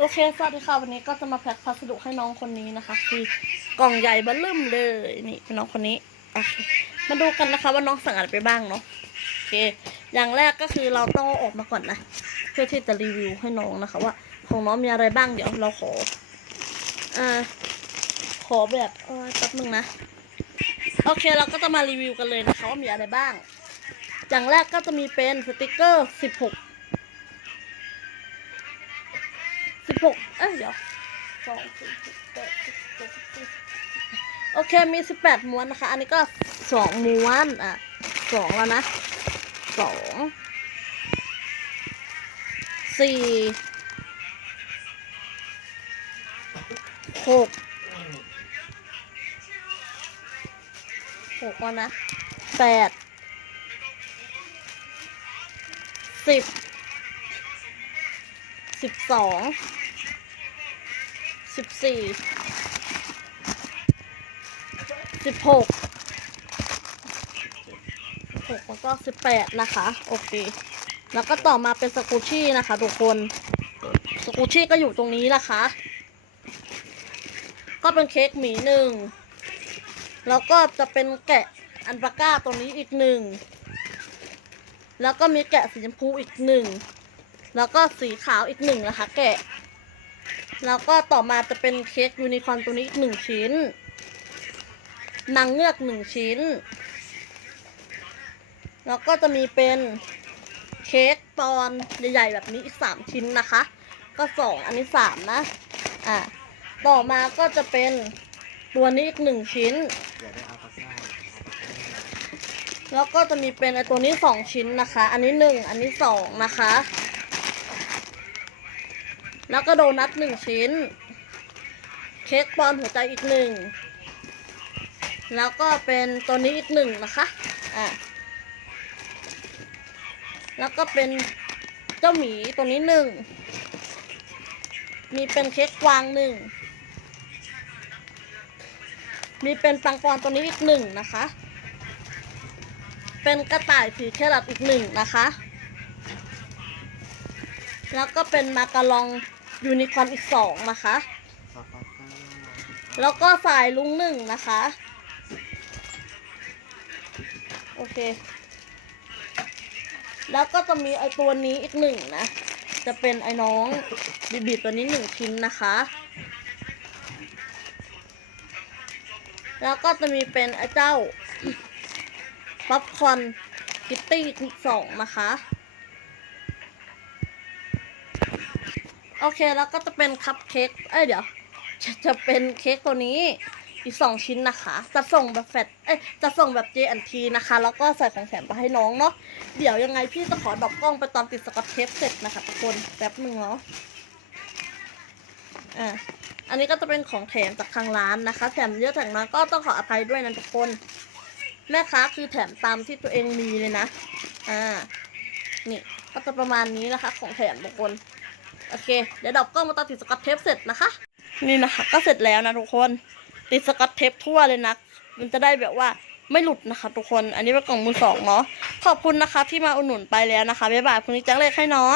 โอเคสวัสดีค่ะวันนี้ก็จะมาแพ็คพัสดุให้น้องคนนี้นะคะ คือกล่องใหญ่บัลล่มเลยนี่น้องคนนี้โอเคมาดูกันนะคะ ว่าน้องสั่งอะไรไปบ้างเนาะโอเค อย่างแรกก็คือเราต้องออกมาก่อนนะเพื่อที่จะรีวิวให้น้องนะคะ ว่าของน้องมีอะไรบ้างเดี๋ยวเราขออ่าขอแบบแป๊บนึงนะโอเคเราก็จะมารีวิวกันเลยนะคะว่ามีอะไรบ้าง อย่างแรกก็จะมีเป็นสติกเกอร์ 16 หกเอ้ยเดี๋ยวสองสี่สิบแปดสิบเจ็ดสิบแปดโอเคมีสิบแปดม้วนนะคะ อันนี้ก็สองม้วนอะสองแล้วนะสองสี่หกหกแล้วนะแปดสิบสิบสอง สิบสี่สิบหกหกแล้วก็สิบแปดนะคะ โอเค แล้วก็ต่อมาเป็นสกูชี่นะคะ ทุกคนสกูชี่ก็อยู่ตรงนี้นะคะ ก็เป็นเค้กหมีหนึ่งแล้วก็จะเป็นแกะอันปาก้าตัวนี้อีกหนึ่ง แล้วก็มีแกะสีชมพูอีกหนึ่ง แล้วก็สีขาวอีกหนึ่งนะคะ แกะ แล้วก็ต่อมาจะเป็นเค้กยูนิคอร์นตัวนี้อีกหนึ่งชิ้น นางเงือกหนึ่งชิ้น แล้วก็จะมีเป็นเค้กปอนใหญ่ๆแบบนี้อีกสามชิ้นนะคะ ก็สองอันนี้สามนะ อะต่อมาก็จะเป็นตัวนี้อีกหนึ่งชิ้น แล้วก็จะมีเป็นไอตัวนี้สองชิ้นนะคะ อันนี้หนึ่งอันนี้สองนะคะ แล้วก็โดนัทหนึ่งชิ้น เค้กปอนหัวใจอีกหนึ่ง แล้วก็เป็นตัวนี้อีกหนึ่งนะคะ อะ แล้วก็เป็นเจ้าหมีตัวนี้หนึ่ง มีเป็นเค้กกวางหนึ่ง มีเป็นปังปอนตัวนี้อีกหนึ่งนะคะ เป็นกระต่ายถือแครอทอีกหนึ่งนะคะ แล้วก็เป็นมาการอง ยูนิคอร์นอีกสองนะคะปลาปลาซ่าแล้วก็สายลุงหนึ่งนะคะ โอเค แล้วก็จะมีไอตัวนี้อีกหนึ่งนะ จะเป็นไอ้น้องบีบีตัวนี้หนึ่งชิ้นนะคะ แล้วก็จะมีเป็นไอ้เจ้าป๊อปคอร์นคิตตี้อีกสองนะคะ อเคแล้วก็จะเป็นคัพเค้กเอ้ยเดี๋ยว จะจะเป็นเค้กตัวนี้อีกสองชิ้นนะคะ จะส่งแบบแฟดเอ้ยจะส่งแบบ JNT นะคะ แล้วก็ใส่ของแถมไปให้น้องเนาะเดี๋ยวยังไงพี่จะขอดอกกล้องไปตอนติดสกอตเทปเสร็จนะคะทุกคนแป๊บหนึ่งเนาะอะอันนี้ก็จะเป็นของแถมจากทางร้านนะคะ แถมเยอะแถมน้อยก็ต้องขออภัยด้วยนะทุกคนแม่ค้าคือแถมตามที่ตัวเองมีเลยนะ อ่า นี่ก็จะประมาณนี้นะคะ ของแถมทุกคน โอเค เดี๋ยวดับกล้องมาตอนติดสกอตเทปเสร็จนะคะ นี่นะคะ ก็เสร็จแล้วนะทุกคน ติดสกอตเทปทั่วเลยนะ มันจะได้แบบว่าไม่หลุดนะคะทุกคน อันนี้เป็นกล่องมือสองเนาะ ขอบคุณนะคะที่มาอุดหนุนไปแล้วนะคะ บ๊ายบายพรุ่งนี้แจ้งเลขให้เนาะ